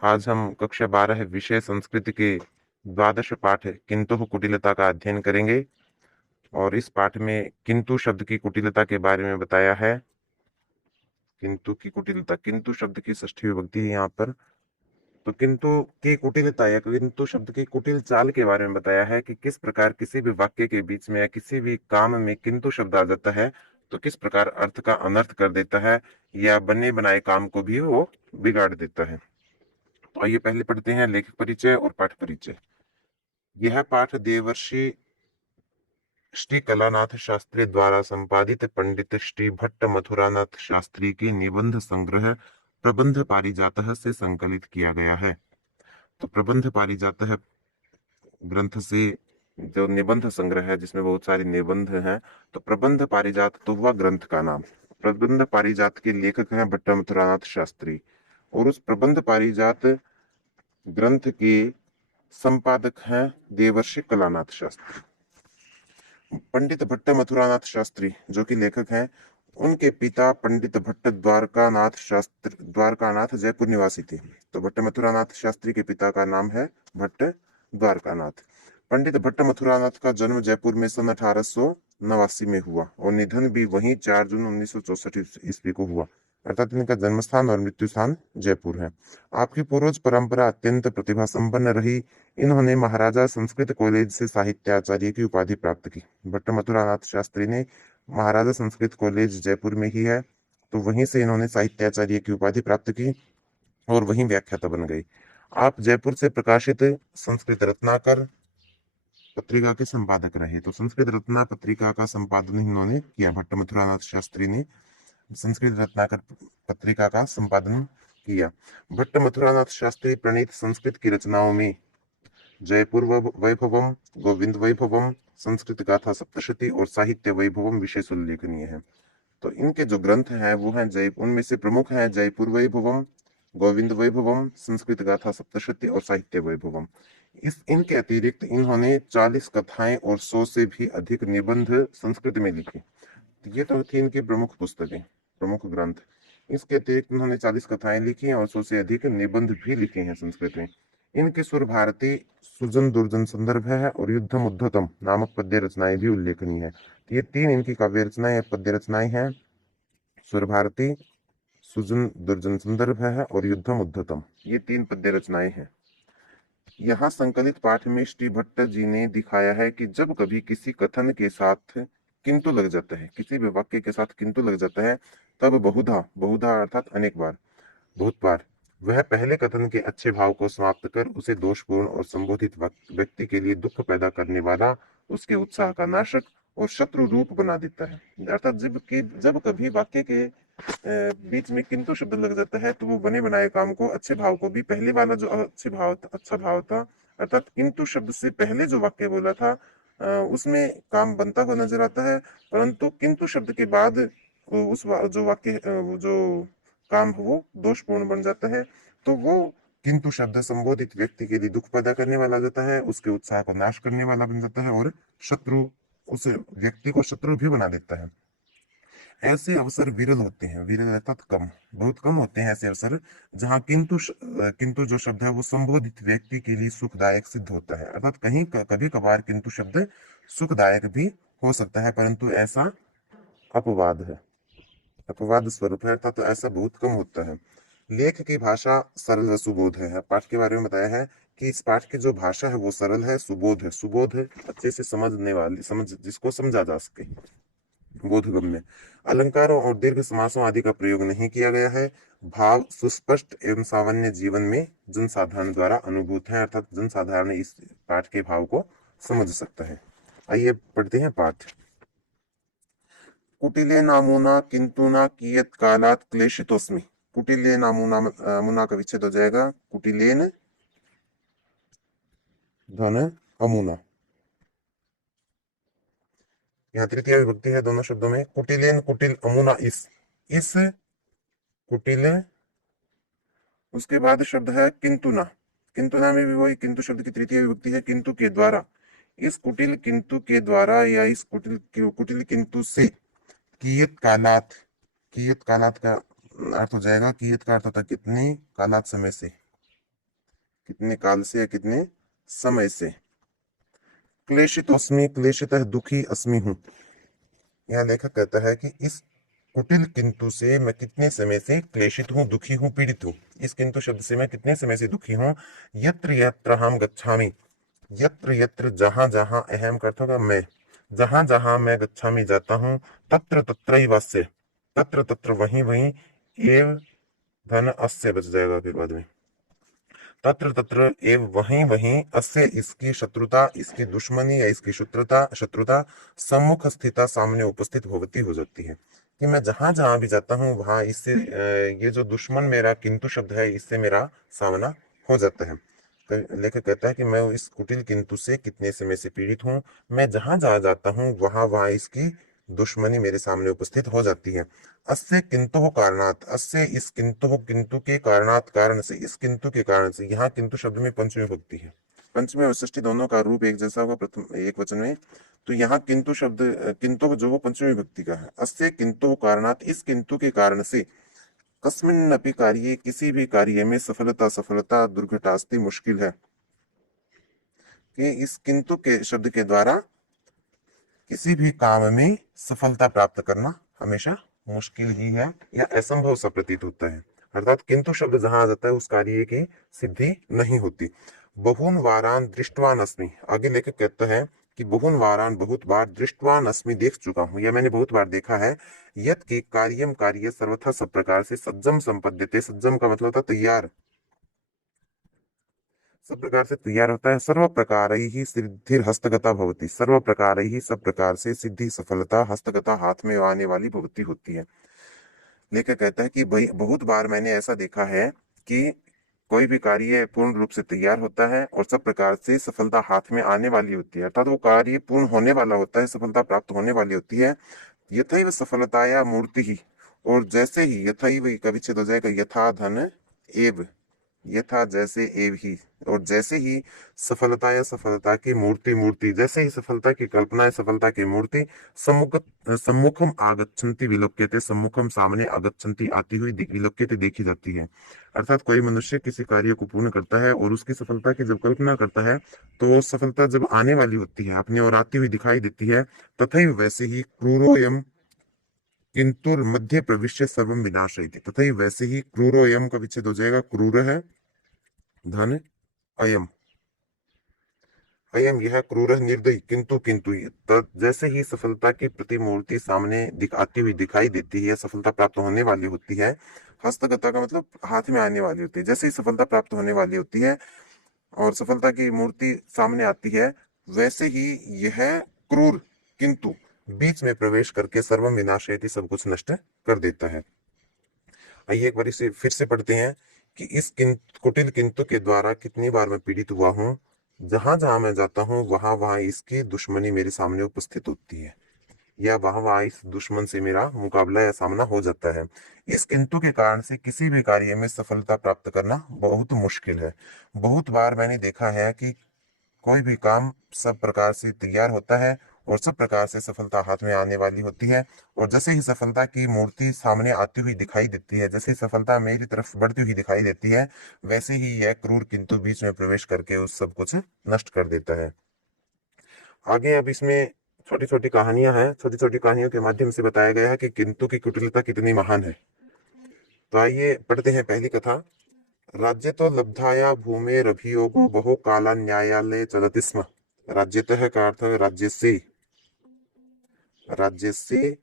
आज हम कक्षा 12 विषय संस्कृत के द्वादश पाठ किंतु कुटिलता का अध्ययन करेंगे और इस पाठ में किंतु शब्द की कुटिलता के बारे में बताया है। किंतु की कुटिलता, किंतु शब्द की षष्ठी विभक्ति है यहाँ पर। तो किंतु की कुटिलता या किंतु शब्द की कुटिल चाल के बारे में बताया है कि किस प्रकार किसी भी वाक्य के बीच में या किसी भी काम में किंतु शब्द आ जाता है तो किस प्रकार अर्थ का अनर्थ कर देता है या बने बनाए काम को भी वो बिगाड़ देता है। तो आइए पहले पढ़ते हैं लेखक परिचय और पाठ परिचय। यह पाठ देवर्षि श्री कलानाथ शास्त्री द्वारा संपादित पंडित श्री भट्ट मथुरानाथ शास्त्री की निबंध संग्रह प्रबंध पारिजातः से संकलित किया गया है। तो प्रबंध पारिजातः ग्रंथ से जो निबंध संग्रह है जिसमें बहुत सारे निबंध हैं, तो प्रबंध पारिजात तो हुआ ग्रंथ का नाम। प्रबंध पारिजात के लेखक हैं भट्ट मथुरानाथ शास्त्री और उस प्रबंध पारिजात ग्रंथ के संपादक हैं देवर्षि कलानाथ शास्त्री। पंडित भट्ट मथुरानाथ शास्त्री जो कि लेखक हैं, उनके पिता पंडित भट्ट द्वारकानाथ जयपुर निवासी थे। तो भट्ट मथुरानाथ शास्त्री के पिता का नाम है भट्ट द्वारकानाथ। पंडित भट्ट मथुरानाथ का जन्म जयपुर में सन 1889 में हुआ और निधन भी वहीं 4 जून 1964 ईस्वी को हुआ, अर्थात इनका जन्म स्थान और मृत्यु स्थान जयपुर है। आपकी पूर्वज परंपरा अत्यंत प्रतिभा संपन्न रही। इन्होंने महाराजा संस्कृत कॉलेज से साहित्याचार्य की उपाधि प्राप्त की। भट्ट मथुरानाथ शास्त्री ने महाराजा संस्कृत कॉलेज जयपुर में ही है, तो वहीं से इन्होंने साहित्याचार्य की उपाधि प्राप्त की और वहीं व्याख्याता बन गए। आप जयपुर से प्रकाशित संस्कृत रत्नाकर पत्रिका के संपादक रहे। तो संस्कृत रत्ना पत्रिका का संपादन इन्होंने किया। भट्ट मथुरानाथ शास्त्री ने संस्कृत रत्नाकर पत्रिका का संपादन किया। भट्ट मथुरानाथ शास्त्री प्रणीत संस्कृत की रचनाओं में जयपुर वैभवम, गोविंद वैभवम, संस्कृत गाथा सप्तशती और साहित्य वैभवम विशेष उल्लेखनीय है। तो इनके जो ग्रंथ हैं वो हैं उनमें से प्रमुख हैं जयपुर वैभवम, गोविंद वैभवम, संस्कृत गाथा सप्तशती और साहित्य वैभवम। इनके अतिरिक्त इन्होंने 40 कथाएं और 100 से भी अधिक निबंध संस्कृत में लिखे। ये तो थी इनकी प्रमुख पुस्तकें, प्रमुख ग्रंथ। इसके अतिरिक्त उन्होंने 40 कथाएं लिखी हैं और 100 से अधिक निबंध भी लिखे हैं संस्कृत में। इनके सुर भारती, सुजन दुर्जन संदर्भ है और युद्धम उद्धतम नामक पद्य रचनाएं भी उल्लेखनीय है। ये 3 इनकी काव्य रचनाएं पद्य रचनाएं हैं, सुर भारती, सुजन दुर्जन संदर्भ है और युद्धम उद्धतम, ये 3 पद्य रचनाएं हैं। यहाँ संकलित पाठ में श्री भट्ट जी ने दिखाया है कि जब कभी किसी कथन के साथ किंतु लग जाता है, किसी भी वाक्य के साथ किंतु लग जाता है, तब बहुधा, बहुधा अर्थात अनेक बार, बहुत बार, वह पहले कथन के अच्छे भाव को समाप्त कर उसे दोषपूर्ण और संबोधित व्यक्ति के लिए दुख पैदा करने वाला, उसके उत्साह का नाशक और शत्रु रूप बना देता है। अर्थात जब कभी वाक्य के बीच में किंतु शब्द लग जाता है तो वो बने बनाए काम को, अच्छे भाव को भी, पहले वाला जो अच्छा भाव था, अर्थात किंतु शब्द से पहले जो वाक्य बोला था उसमें काम बनता हुआ नजर आता है, परंतु किंतु शब्द के बाद जो वाक्य जो काम वो दोषपूर्ण बन जाता है। तो वो किंतु शब्द संबोधित व्यक्ति के लिए दुख पैदा करने वाला जाता है, उसके उत्साह को नाश करने वाला बन जाता है और शत्रु, उस व्यक्ति को शत्रु भी बना देता है। ऐसे अवसर विरल होते हैं, विरल अर्थात कम, बहुत कम होते हैं ऐसे अवसर जहाँ किंतु जो शब्द है वो संबोधित व्यक्ति के लिए सुखदायक सिद्ध होता है। अर्थात कहीं कभी कभार किंतु शब्द सुखदायक भी हो सकता है, परंतु ऐसा अपवाद है, अपवाद स्वरूप है, अर्थात ऐसा बहुत कम होता है। लेख की भाषा सरल व सुबोध है। पाठ के बारे में बताया है कि इस पाठ की जो भाषा है वो सरल है, सुबोध है। सुबोध है अच्छे से समझने वाली, जिसको समझा जा सके, बोधगम्य। अलंकारों और दीर्घ समासों आदि का प्रयोग नहीं किया गया है। भाव सुस्पष्ट एवं सामान्य जीवन में जनसाधारण द्वारा अनुभूत है, अर्थात जनसाधारण इस पाठ के भाव को समझ सकता है। आइए पढ़ते हैं पाठ। कुटिले नामुना किंतु ना कियत कालात क्लेशितोस्मि। कुटिले नामुना, मुना का विच्छेद हो जाएगा कुटिलेन धन अमुना। यहाँ तृतीय विभक्ति है दोनों शब्दों में। कुटिलेन, कुटिल, अमुना इस कुटिले, उसके बाद शब्द है किंतु ना। किंतु ना में भी वही किंतु शब्द की तृतीय विभक्ति है, किंतु के द्वारा। इस कुटिल किंतु के द्वारा या इस कुटिल किंतु से कियत कालात, कियत कालात का अर्थ हो जाएगा, कियत का अर्थ होता है कितने, कालात समय से, कितने काल से या कितने समय से। क्लेशित अस्मि, क्लेशितः दुखी अस्मि हूं। यह लेखक कहता है कि इस कुटिल किंतु से मैं कितने समय से क्लेशित हूँ, दुखी हूँ, पीड़ित हूँ। इस किंतु शब्द से मैं कितने समय से दुखी हूँ। यत्र यत्र हम गच्छामि, यत्र यत्र जहां जहां, अहम का अर्थ होगा मैं, जहां जहां मैं गच्छामि जाता हूँ, तत्र तत्रैवास्य, तत्र तत्र वहीं वहीं, एव धन अस्य बच जाएगा फिर बाद में, तत्र तत्र एव वहीं वहीं, अस्य इसकी शत्रुता, इसकी दुश्मनी या इसकी शत्रुता शत्रुता, सम्मुख स्थिता सामने उपस्थित होती हो जाती है। कि मैं जहां जहां भी जाता हूँ वहां इससे ये जो दुश्मन मेरा किंतु शब्द है इससे मेरा सामना हो जाता है। लेखक कहता है कि मैं इस कुटिल किंतु से कितने समय से पीड़ित हूँ। मैं जहां जहां जाता हूँ वहां वहां इसकी दुश्मनी मेरे सामने उपस्थित हो जाती है। अस्य किंतु कारणात, अस्य इस किंतु, किंतु के कारणात, कारण से, इस किंतु के कारण से। यहाँ किंतु शब्द में पंचमी विभक्ति है, पंचमी और षष्ठी दोनों का रूप एक जैसा होगा प्रथम एक वचन में। तो यहाँ किंतु शब्द, किंतु जो वो पंचमी विभक्ति का है। अस्य किंतु कारणात, इस किंतु के कारण से, कस्मिन्नपि कार्ये, किसी भी कार्य में, सफलता सफलता, दुर्घटास्ति मुश्किल है। कि इस किंतु के शब्द के द्वारा किसी भी काम में सफलता प्राप्त करना हमेशा मुश्किल ही है या असंभव सा प्रतीत होता है। अर्थात किंतु शब्द जहां आ जाता है उस कार्य की सिद्धि नहीं होती। बहुन वारान दृष्टवान अस्मि, आगे लेकर कहता है कि बहुन वारान, बहुत बार, दृष्टवान अस्मि, देख चुका हूं या मैंने बहुत बार देखा है। यत के कार्यम, कार्य, सर्वथा सब प्रकार से, सज्जम संपद्यते, सज्जम का मतलब होता तैयार, सब प्रकार से तैयार होता है। सर्व प्रकार ही सिद्धिर हस्तगता भवती, सर्व प्रकार ही, सब प्रकार से, सिद्धि सफलता, हस्तगता हाथ में आने वाली भवती होती है। लेखक कहता है कि भाई बहुत बार मैंने ऐसा देखा है कि कोई भी कार्य पूर्ण रूप से तैयार होता है और सब प्रकार से सफलता हाथ में आने वाली होती है, अर्थात वो कार्य पूर्ण होने वाला होता है, सफलता प्राप्त होने वाली होती है। यथैव सफलताया मूर्ति ही, और जैसे ही, यथैव का विच्छेद हो जाएगा, यथा धन एव, यथा जैसे, एव ही, और जैसे ही, सफलता या सफलता की मूर्ति, मूर्ति जैसे ही सफलता की कल्पना है, सफलता की मूर्ति, सम्मुख सम्मुखम आगच्छन्ति विलोक्यते, सम्मुखम सामने, आगच्छन्ति आती हुई, विलोक्यते देखी जाती है। अर्थात कोई मनुष्य किसी कार्य को पूर्ण करता है और उसकी सफलता की जब कल्पना करता है तो सफलता जब आने वाली होती है, अपनी ओर आती हुई दिखाई देती है। तथा वैसे ही क्रूरोयम किंतु मध्य प्रविश्य सर्वम विनाशयति, तथा वैसे ही, क्रूरोयम का विच्छेद हो जाएगा, क्रूर है धन, अयम, अयम यह क्रूर निर्दयी, किंतु किंतु जैसे ही सफलता की प्रतिमूर्ति सामने आती हुई दिखाई देती है, सफलता प्राप्त होने वाली होती है। हस्तगता का मतलब हाथ में आने वाली होती है। जैसे ही सफलता प्राप्त होने वाली होती है और सफलता की मूर्ति सामने आती है, वैसे ही यह क्रूर किंतु बीच में प्रवेश करके सर्वम विनाशयति, सब कुछ नष्ट कर देता है। आइए एक बार इसे फिर से पढ़ते हैं कि इस कुटिल किंतु के द्वारा कितनी बार मैं पीड़ित हुआ हूं। जहां जहां मैं जाता हूं वहां वहां इसकी दुश्मनी मेरे सामने उपस्थित होती है, या वहां वहां इस दुश्मन से मेरा मुकाबला या सामना हो जाता है। इस किंतु के कारण से किसी भी कार्य में सफलता प्राप्त करना बहुत मुश्किल है। बहुत बार मैंने देखा है कि कोई भी काम सब प्रकार से तैयार होता है और सब प्रकार से सफलता हाथ में आने वाली होती है, और जैसे ही सफलता की मूर्ति सामने आती हुई दिखाई देती है, जैसे ही सफलता मेरी तरफ बढ़ती हुई दिखाई देती है, वैसे ही यह क्रूर किंतु बीच में प्रवेश करके उस सब कुछ नष्ट कर देता है। आगे अब इसमें छोटी छोटी कहानियां हैं, छोटी छोटी कहानियों के माध्यम से बताया गया है कि किंतु की कुटिलता कितनी महान है। तो आइए पढ़ते हैं पहली कथा। राज्य तो लब्धाया भूमेरभियोगो बहु काला न्यायालय चलति स्म। राज्यतः का अर्थ है राज्य से, राज्य से,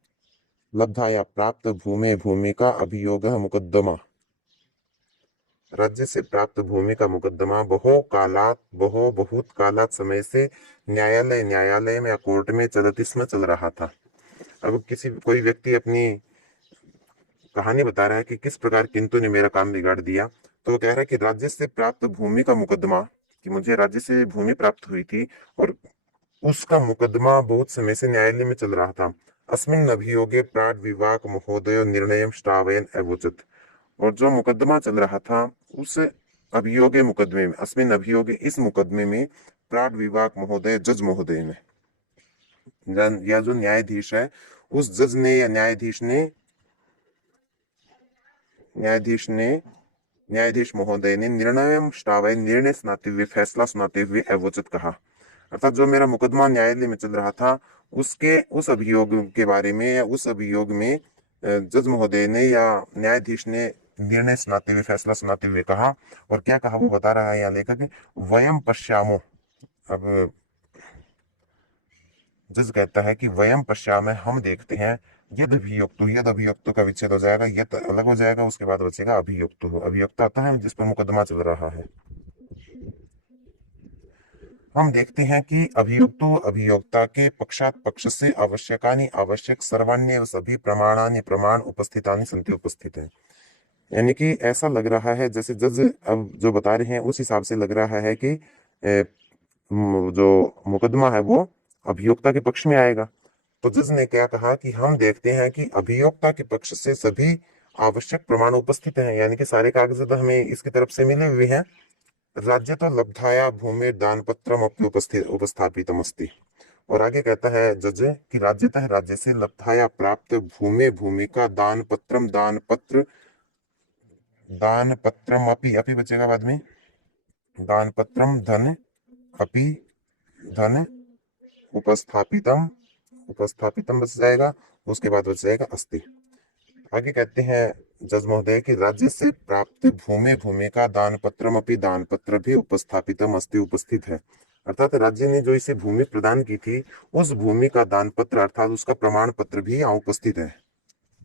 लब्धाया प्राप्त, भूमि, भूमि का, अभियोग मुकदमा, राज्य से प्राप्त भूमि का मुकदमा, बहु कालात, बहु बहुत कालात समय से, न्यायालय, न्यायालय में, कोर्ट में, चलति स्म चल रहा था। अब कोई व्यक्ति अपनी कहानी बता रहा है कि किस प्रकार किंतु ने मेरा काम बिगाड़ दिया। तो वो कह रहा है कि राज्य से प्राप्त भूमि का मुकदमा, कि मुझे राज्य से भूमि प्राप्त हुई थी और उसका मुकदमा बहुत समय से न्यायालय में चल रहा था। अस्मिन् अभियोगे प्राण विवाक महोदय निर्णय श्रावयन अवोचत, और जो मुकदमा चल रहा था उस अभियोगे मुकदमे में, अस्मिन् अभियोगे इस मुकदमे में, प्राण विवाक महोदय जज महोदय ने, या जो न्यायाधीश है, उस जज ने या न्यायाधीश ने न्यायाधीश महोदय ने निर्णयम श्रावय निर्णय सुनाते हुए, फैसला सुनाते हुए अवोचित कहा। अर्थात जो मेरा मुकदमा न्यायालय में चल रहा था, उसके उस अभियोग के बारे में या उस अभियोग में जज महोदय ने या न्यायाधीश ने निर्णय सुनाते हुए, फैसला सुनाते हुए कहा। और क्या कहा वो बता रहा है यहाँ लेखक, वयम पश्यामो। अब जज कहता है कि वयम पश्यामः, हम देखते हैं, यद अभियुक्तो का विच्छेद हो जाएगा, यद अलग हो जाएगा, उसके बाद बचेगा अभियुक्तो। अभियुक्त आता है जिस पर मुकदमा चल रहा है। हम देखते हैं कि अभियुक्तो अभियोक्ता के पक्षात पक्ष से आवश्यकानि आवश्यक सर्वाण्येव सभी प्रमाणानि प्रमाण उपस्थितानि सन्ति उपस्थित है। यानी कि ऐसा लग रहा है जैसे जज अब जो बता रहे हैं उस हिसाब से लग रहा है कि जो मुकदमा है वो अभियोक्ता के पक्ष में आएगा। तो जज ने क्या कहा कि हम देखते हैं कि अभियोक्ता के पक्ष से सभी आवश्यक प्रमाण उपस्थित हैं, यानी कि सारे कागजात हमें इसकी तरफ से मिले हुए हैं। राज्य तो लब्धाया भूमि दान पत्रम उपस्थापितम अस्ति। और आगे कहता है जज कि राज्यतः राज्य से लब्धाया प्राप्त भूमि का दान पत्रम दान पत्रम अपि बचेगा बाद में, दान पत्रम धन अपि धन उपस्थापितम उपस्थापितम बच जाएगा, उसके बाद बच जाएगा अस्ति। आगे कहते हैं जज महोदय कि राज्य से प्राप्त भूमि का दान पत्रम अपि दान पत्र भी उपस्थापितम अस्ति उपस्थित है। अर्थात राज्य ने जो इसे भूमि प्रदान की थी, उस भूमि का दान पत्र अर्थात उसका प्रमाण पत्र भी यहाँ उपस्थित है।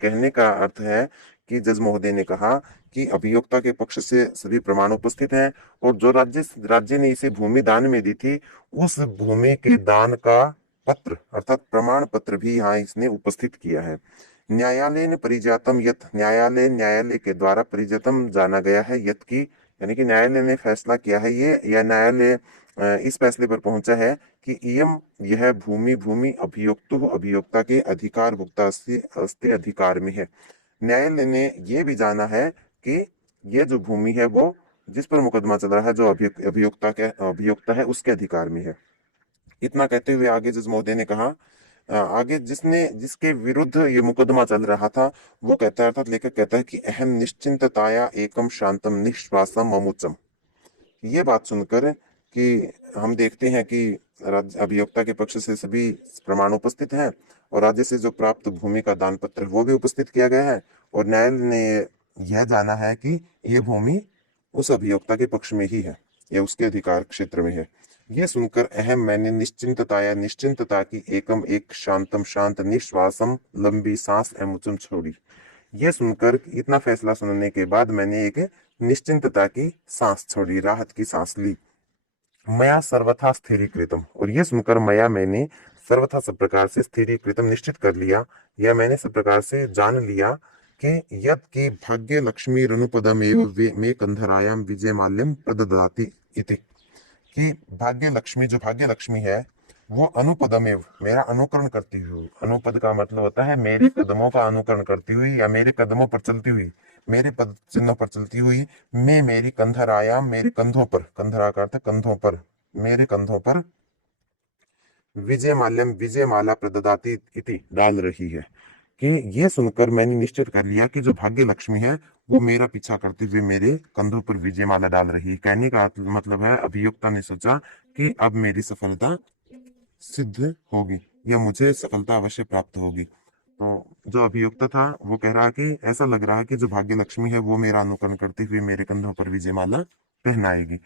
कहने का अर्थ है कि जज महोदय ने कहा कि अभियोक्ता के पक्ष से सभी प्रमाण उपस्थित हैं, और जो राज्य ने इसे भूमि दान में दी थी, उस भूमि के दान का पत्र अर्थात प्रमाण पत्र भी यहाँ इसने उपस्थित किया है। न्यायालय ने परिजातम यत, न्यायालय के द्वारा परिजातम जाना गया है यत की, यानी कि न्यायालय ने फैसला किया है ये, या न्यायालय इस फैसले पर पहुंचा है कि इयम यह भूमि अभियोक्ता के अधिकार भुक्ता अस्ति अधिकार में है। न्यायालय ने ये भी जाना है कि ये जो भूमि है वो जिस पर मुकदमा चल रहा है, जो अभियोक्ता है उसके अधिकार में है। इतना कहते हुए आगे जज महोदय ने कहा, आगे जिसके विरुद्ध ये मुकदमा चल रहा था वो कहता है, अर्थात लेखक कहता है कि अहम निश्चिंतताया एकम शांतम निश्वासम अमुचम। ये बात सुनकर कि हम देखते हैं कि अभियोक्ता के पक्ष से सभी प्रमाण उपस्थित हैं, और राज्य से जो प्राप्त भूमि का दान पत्र वो भी उपस्थित किया गया है, और न्यायालय ने यह जाना है कि ये भूमि उस अभियोक्ता के पक्ष में ही है, या उसके अधिकार क्षेत्र में है। यह सुनकर अहम मैंने निश्चिंतता की एकम एक शांतम शांत निश्वासम लंबी सांस एमुचम छोड़ी। यह सुनकर इतना फैसला सुनने के बाद मैंने एक निश्चिंतता की सांस छोड़ी, राहत की सांस ली। मया सर्वथा स्थिरीकृतम, और यह सुनकर मैंने सर्वथा सब प्रकार से स्थिरीकृतम निश्चित कर लिया, या मैंने सब प्रकार से जान लिया कि यद की भाग्य लक्ष्मी रनुपदमेव मे कंधरायाम विजय माल्यम प्रददाति इति, कि भाग्य लक्ष्मी है वो अनुपदमेव मेरा अनुकरण करती हुई, अनुपद का मतलब होता है मेरे कदमों का अनुकरण करती हुई, या मेरे कदमों पर चलती हुई, मेरे पद चिन्हों पर चलती हुई, मैं मेरी कंधरायाम मेरे कंधों पर, कंधरा का अर्थ कंधों पर, मेरे कंधों पर विजय माला प्रददाती इति डाल रही है। कि यह सुनकर मैंने निश्चित कर लिया कि जो भाग्य लक्ष्मी है वो मेरा पीछा करते हुए मेरे कंधों पर विजय माला डाल रही है। कहने का मतलब है अभियुक्ता ने सोचा कि अब मेरी सफलता सिद्ध होगी, या मुझे सफलता अवश्य प्राप्त होगी। तो जो अभियुक्त था वो कह रहा कि ऐसा लग रहा है कि जो भाग्य लक्ष्मी है वो मेरा अनुकरण करते हुए मेरे कंधों पर विजय माला पहनाएगी।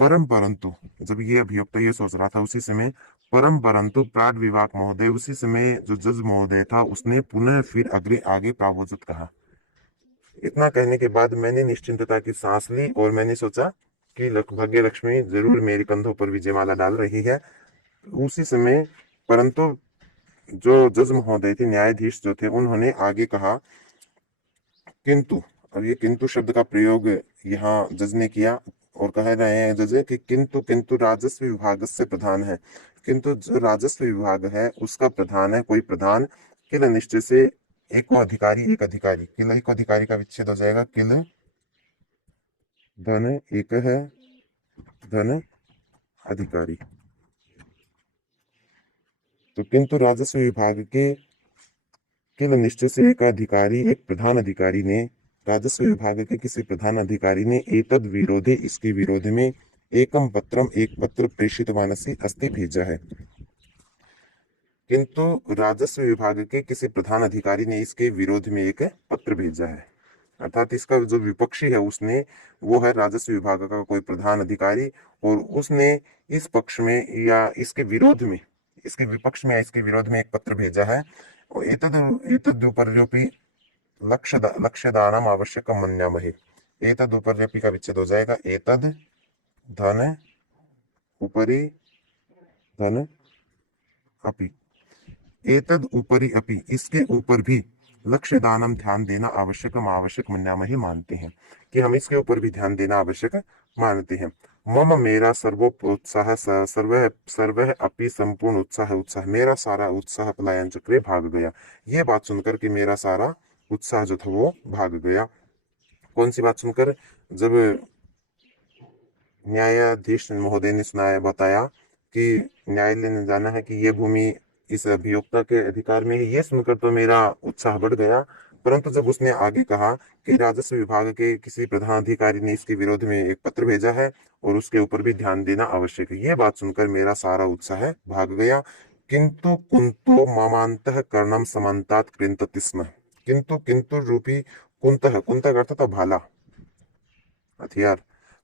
परंतु जब ये अभियुक्त ये सोच रहा था उसी समय परंतु प्राण विभाग महोदय, उसी समय जो जज महोदय था उसने पुनः फिर अग्रे आगे प्रावोचित कहा। इतना कहने के बाद मैंने निश्चिंतता की सांस ली और मैंने सोचा कि भाग्य लक्ष्मी जरूर मेरे कंधों पर विजय माला डाल रही है। उसी समय परंतु जो जज महोदय थे, न्यायाधीश जो थे, उन्होंने आगे कहा किंतु। अब ये किंतु शब्द का प्रयोग यहाँ जज ने किया और कह रहे हैं जज कि किंतु राजस्व विभाग से प्रधान है, किंतु जो राजस्व विभाग है उसका प्रधान है, कोई प्रधान किल निश्चय से एक अधिकारी किल एक अधिकारी का विच्छेद हो जाएगा, किल धन एक है धन अधिकारी। तो किंतु राजस्व विभाग के किल निश्चय से एक अधिकारी, एक प्रधान अधिकारी ने राजस्व विभाग के किसी प्रधान अधिकारी ने एतद विरोधे, इसके विरोध में एकम पत्रम, एक पत्र प्रेषितवानसी अस्ति, भेजा है। किंतु राजस्व विभाग के किसी प्रधान अधिकारी ने इसके विरोध में एक पत्र भेजा है, अर्थात इसका जो विपक्षी है उसने, वो है राजस्व विभाग का कोई प्रधान अधिकारी, और उसने इस पक्ष में या इसके विरोध में, इसके विपक्ष में या इसके विरोध में एक पत्र भेजा है। और एतदुपर्योपि लक्ष्यदानम आवश्यकम मन्यामहे। एतदुपर्योपि का विच्छेद हो जाएगा एतद धन उपरि धन अपि, एतद उपरि अपि, इसके ऊपर भी लक्ष्य दानम, ध्यान देना, आवश्यकम, आवश्यक मन्यामहे, मानते हैं कि हम इसके ऊपर भी ध्यान देना आवश्यक मानते हैं। मम, मेरा, सर्वोत्साह, सर्व अपि, संपूर्ण उत्साह, मेरा सारा उत्साह पलायन चक्रे भाग गया। ये बात सुनकर कि मेरा सारा उत्साह जो था वो भाग गया। कौन सी बात सुनकर? जब न्यायाधीश महोदय ने सुनाया, बताया कि न्यायालय ने जाना है कि ये भूमि इस अभियोक्ता के अधिकार में है, ये सुनकर तो मेरा उत्साह बढ़ गया। परंतु जब उसने आगे कहा कि राजस्व विभाग के किसी प्रधान अधिकारी ने इसके विरोध में एक पत्र भेजा है और उसके ऊपर भी ध्यान देना आवश्यक है, ये बात सुनकर मेरा सारा उत्साह भाग गया। किंतु कुंतो ममांतः कर्णम समन्तात कृंतति स्म। किंतु, किंतु रूपी कुंतः, कुंतः का अर्थ था भाला, हथियार।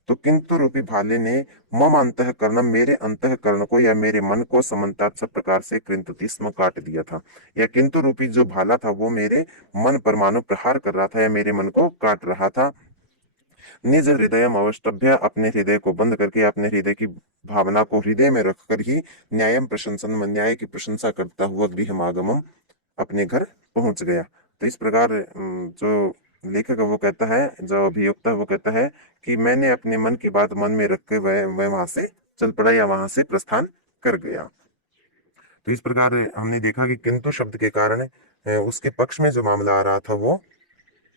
तो किंतु रूपी भाले ने मम अंतःकरण, मेरे अंतःकरण को या मेरे मन को समन्तात, सब प्रकार से कृंतति स्म, काट दिया था। या किंतु रूपी जो भाला था वो मेरे मन पर मानो प्रहार कर रहा था या मेरे मन को काट रहा था। निज हृदय अवष्टभ्य, अपने हृदय को बंद करके, अपने हृदय की भावना को हृदय में रखकर ही न्यायम प्रशंसन, न्याय की प्रशंसा करता हुआ गृहमागमम, अपने घर पहुंच गया। तो इस प्रकार जो लेखक वो कहता है, जो अभियुक्ता वो कहता है कि मैंने अपने मन की बात मन में रख के वह वहां से चल पड़ा या वहां से प्रस्थान कर गया। तो इस प्रकार हमने देखा कि किंतु शब्द के कारण उसके पक्ष में जो मामला आ रहा था वो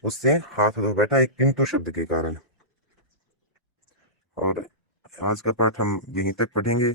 उससे हाथ धो बैठा, एक किंतु शब्द के कारण। और आज का पाठ हम यहीं तक पढ़ेंगे।